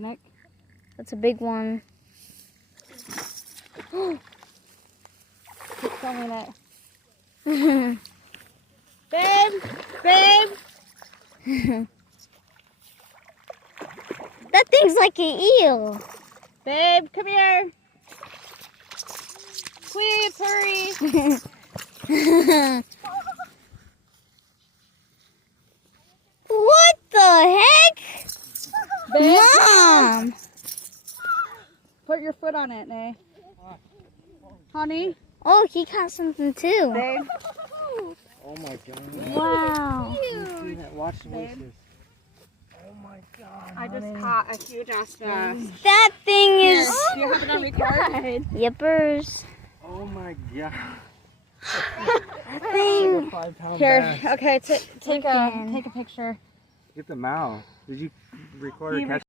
Nick. That's a big one. Keep filming it. Babe! Babe! That thing's like an eel. Babe, come here! Please, hurry! What the heck? Babe, Mom! put your foot on it, Nay. Honey? Oh, he caught something too. Babe? Oh my god. Wow. See that? Watch the oysters. Oh my god. I just caught a huge ass bass. That thing is... Do you have it on record? Yippers. Oh my god. That thing... 5-pound Here, bass. okay, take Freaking. a picture. Get the mouth. Did you record or catch?